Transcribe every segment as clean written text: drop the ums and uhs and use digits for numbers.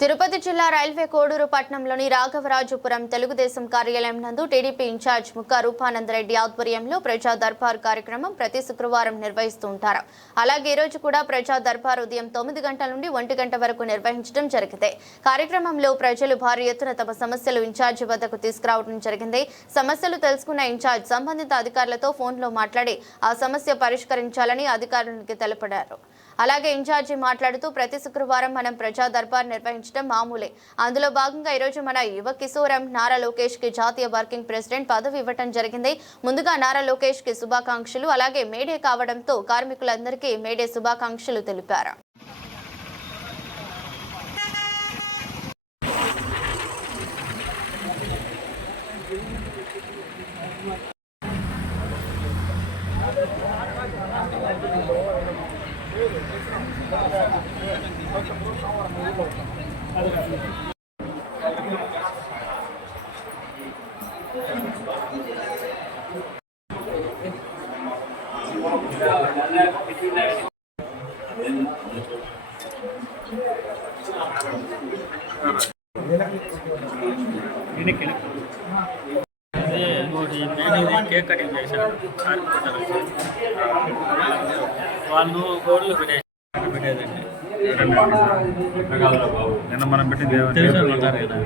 తిరుపతి జిల్లా రైల్వే కోడూరు పట్టణంలోని రాఘవరాజపురం తెలుగుదేశం కార్యాలయం నందు టీడీపీ ఇన్ఛార్జ్ ముక్క రూపానందరెడ్డి ఆధ్వర్యంలో ప్రజా దర్బార్ కార్యక్రమం ప్రతి శుక్రవారం నిర్వహిస్తూ ఉంటారు. అలాగే ఈ రోజు కూడా ప్రజా దర్బార్ ఉదయం 9 గంటల నుండి 1 గంట వరకు నిర్వహించడం జరిగింది. కార్యక్రమంలో ప్రజలు భారీ ఎత్తున తమ సమస్యలు ఇన్ఛార్జ్ వద్దకు తీసుకురావడం జరిగింది. సమస్యలు తెలుసుకున్న ఇన్ఛార్జ్ సంబంధిత అధికారులతో ఫోన్లో మాట్లాడి ఆ సమస్య పరిష్కరించాలని అధికారులకు తెలిపారు. అలాగే ఇన్ఛార్జి మాట్లాడుతూ ప్రతి శుక్రవారం మనం ప్రజా దర్బార్ నిర్వహించడం మామూలే. అందులో భాగంగా ఈరోజు మన యువ కిశోరం నారా లోకేష్ కి జాతీయ వర్కింగ్ ప్రెసిడెంట్ పదవి ఇవ్వడం జరిగింది. ముందుగా నారా లోకేష్ కి శుభాకాంక్షలు, అలాగే మేడే కావడంతో కార్మికులందరికీ మేడే శుభాకాంక్షలు తెలిపారు. కేక్ కటింగ్ చేశారు వాళ్ళు గోల్డ్లో పెట్టేదండి. నిన్న మనం పెట్టింది తెలుసుకుంటారు కదా.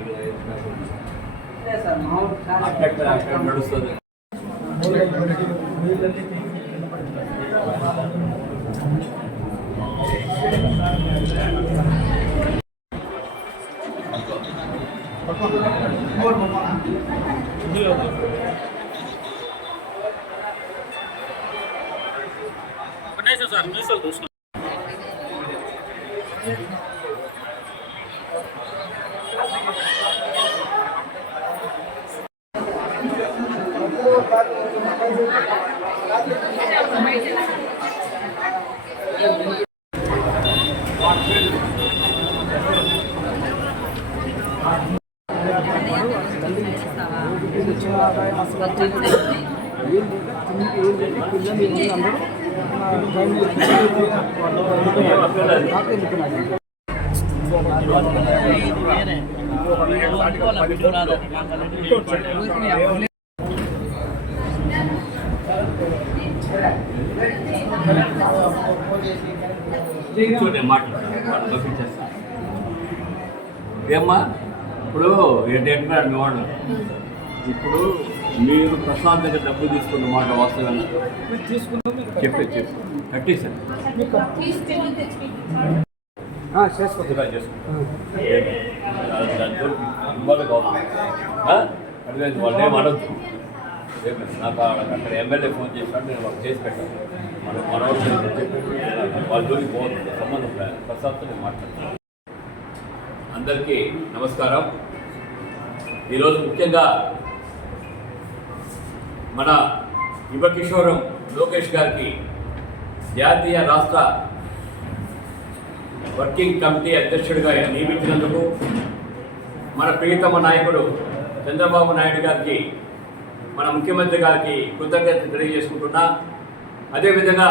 సార్ మీసలు చూసుకో. ఏమ్మా ఇప్పుడు ఏంటంటే వాళ్ళు ఇప్పుడు మీరు ప్రశాంత్ దగ్గర డబ్బులు తీసుకున్న మాట వాస్తవంగా చెప్పు కట్టేసాను అడిగేది వాళ్ళే అనొద్దు. నాకు అక్కడ ఎమ్మెల్యే ఫోన్ చేసినట్టు నేను వాళ్ళకి చేసి పెట్టాను. మన చెప్పి వాళ్ళ జోలికి పోతుంది సంబంధం ప్రశాంత్తో నేను మాట్లాడతాను. అందరికీ నమస్కారం. ఈరోజు ముఖ్యంగా మన యువ కిషోరం లోకేష్ గారికి జాతీయ రాష్ట్ర వర్కింగ్ కమిటీ అధ్యక్షుడిగా నియమించినందుకు మన ప్రియతమ నాయకుడు చంద్రబాబు నాయుడు గారికి, మన ముఖ్యమంత్రి గారికి కృతజ్ఞతలు తెలియజేసుకుంటున్నా. అదేవిధంగా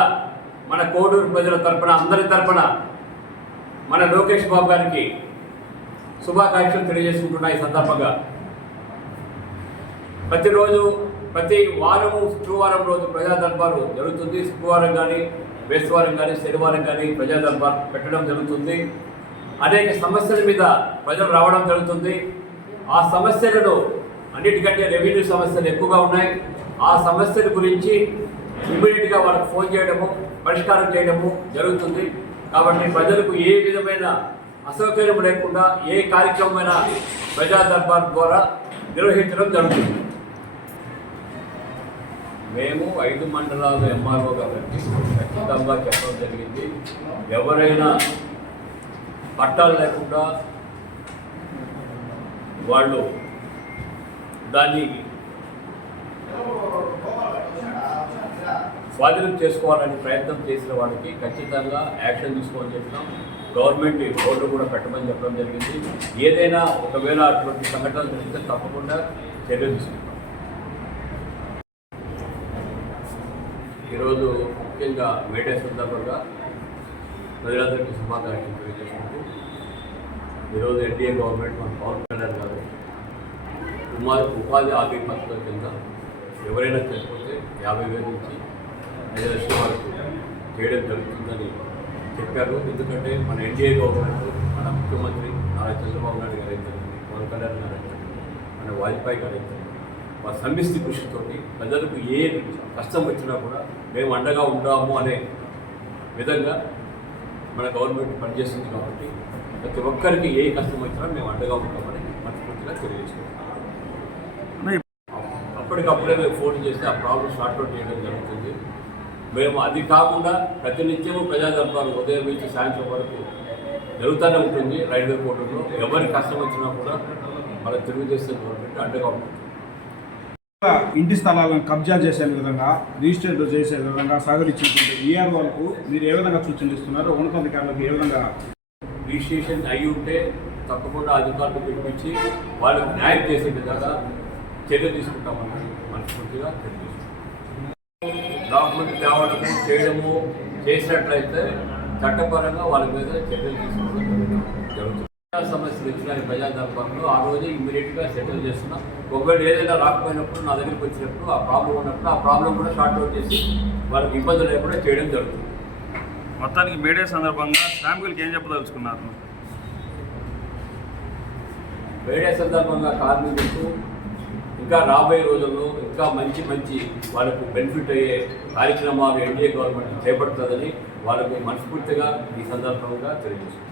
మన కోడూరు ప్రజల తరపున, అందరి తరపున మన లోకేష్ బాబు గారికి శుభాకాంక్షలు తెలియజేసుకుంటున్నా. ఈ సందర్భంగా ప్రతిరోజు ప్రతి వారము శుక్రవారం రోజు ప్రజా దర్బారు జరుగుతుంది. శుక్రవారం కానీ, బేస్తవారం కానీ, శనివారం కానీ ప్రజా దర్బార్ పెట్టడం జరుగుతుంది. అనేక సమస్యల మీద ప్రజలు రావడం జరుగుతుంది. ఆ సమస్యలను, అన్నిటికంటే రెవెన్యూ సమస్యలు ఎక్కువగా ఉన్నాయి. ఆ సమస్యల గురించి ఇమ్మీడియట్గా వాళ్ళకి ఫోన్ చేయడము, పరిష్కారం చేయడము జరుగుతుంది. కాబట్టి ప్రజలకు ఏ విధమైన అసౌకర్యం లేకుండా ఏ కార్యక్రమమైనా ప్రజా దర్బార్ ద్వారా నిర్వహించడం జరుగుతుంది. మేము 5 మండలాలు ఎంఆర్ఓ గారికి ఖచ్చితంగా చెప్పడం జరిగింది. ఎవరైనా పట్టాలు లేకుండా వాళ్ళు దాన్ని స్వాధీనం చేసుకోవాలని ప్రయత్నం చేసిన వాళ్ళకి ఖచ్చితంగా యాక్షన్ తీసుకోవాలని చెప్పినాం. గవర్నమెంట్ బోర్డు కూడా పెట్టమని చెప్పడం జరిగింది. ఏదైనా ఒకవేళ అటువంటి సంఘటనలు జరిగితే తప్పకుండా చర్యలు తీసుకుంటాం. ఈరోజు ముఖ్యంగా మేడే సందర్భంగా ప్రజలందరికీ శుభాకాంక్షలు తెలియజేసుకుంటూ ఈరోజు ఎన్డీఏ గవర్నమెంట్ మన పవన్ కళ్యాణ్ గారు ఉపాధి హామీ పథకం కింద ఎవరైనా చనిపోతే 50,000 నుంచి 5 లక్షల వరకు చేయడం జరుగుతుందని చెప్పారు. ఎందుకంటే మన ఎన్డీఏ గవర్నమెంట్, మన ముఖ్యమంత్రి నారా చంద్రబాబు నాయుడు గారు అయితే, పవన్ కళ్యాణ్ గారు అయితే, మన వాజ్పేయి గారు అయితే, మా సమిష్టి కృషితోటి ప్రజలకు ఏ కష్టం వచ్చినా కూడా మేము అండగా ఉంటాము అనే విధంగా మన గవర్నమెంట్ పనిచేస్తుంది. కాబట్టి ప్రతి ఒక్కరికి ఏ కష్టం వచ్చినా మేము అండగా ఉంటామని మనస్ఫూర్తిగా తెలియజేస్తున్నాం. అప్పటికప్పుడే మేము ఫోన్ చేసి ఆ ప్రాబ్లమ్ సార్ట్అవుట్ చేయడం జరుగుతుంది. మేము అది కాకుండా ప్రతినిత్యము ప్రజా దర్బారు ఉదయం నుంచి సాయంత్రం వరకు జరుగుతూనే ఉంటుంది. రైల్వే కోర్టులో ఎవరికి కష్టం వచ్చినా కూడా మన తెలుగుదేశం గవర్నమెంట్ అండగా ఉంటుంది. ఇంటి స్థలాలను కబ్జా చేసే విధంగా, రిజిస్టర్ చేసే విధంగా సహకరించుకుంటే ఈఆర్ వాళ్ళకు మీరు ఏ విధంగా సూచనలు ఇస్తున్నారు? ఉన్నతాధికారులకు ఏ విధంగా రిజిస్ట్రేషన్ అయి ఉంటే తప్పకుండా అధికారులు పిలిపించి వాళ్ళకు న్యాయం చేసే విధంగా చర్య తీసుకుంటామని మనస్ఫూర్తిగా తెలియజేస్తున్నాం. డాక్యుమెంట్ తేవడము చేయడము చేసినట్లయితే చట్టపరంగా వాళ్ళ మీద చర్యలు తీసుకోవడం జరుగుతుంది. సమస్యలు ఇచ్చిన ప్రజా దర్బార్లో ఆ రోజు ఇమ్మీడియట్గా సెటిల్ చేస్తున్నాం. ఒకవేళ ఏదైనా రాకపోయినప్పుడు నా దగ్గరికి వచ్చినప్పుడు ఆ ప్రాబ్లం ఉన్నప్పుడు ఆ ప్రాబ్లం కూడా సార్ట్అవుట్ చేసి వాళ్ళకి ఇబ్బందులు లేకుండా చేయడం జరుగుతుంది. మొత్తానికి మేడే సందర్భంగా శ్రామికులకి ఏం చెప్పదలుచుకున్నారు? మేడే సందర్భంగా కార్మికులకు ఇంకా రాబోయే రోజుల్లో ఇంకా మంచి వాళ్ళకు బెనిఫిట్ అయ్యే కార్యక్రమాలు ఎన్డీఏ గవర్నమెంట్ చేపడుతుందని వాళ్ళకు మనస్ఫూర్తిగా ఈ సందర్భంగా తెలియజేస్తుంది.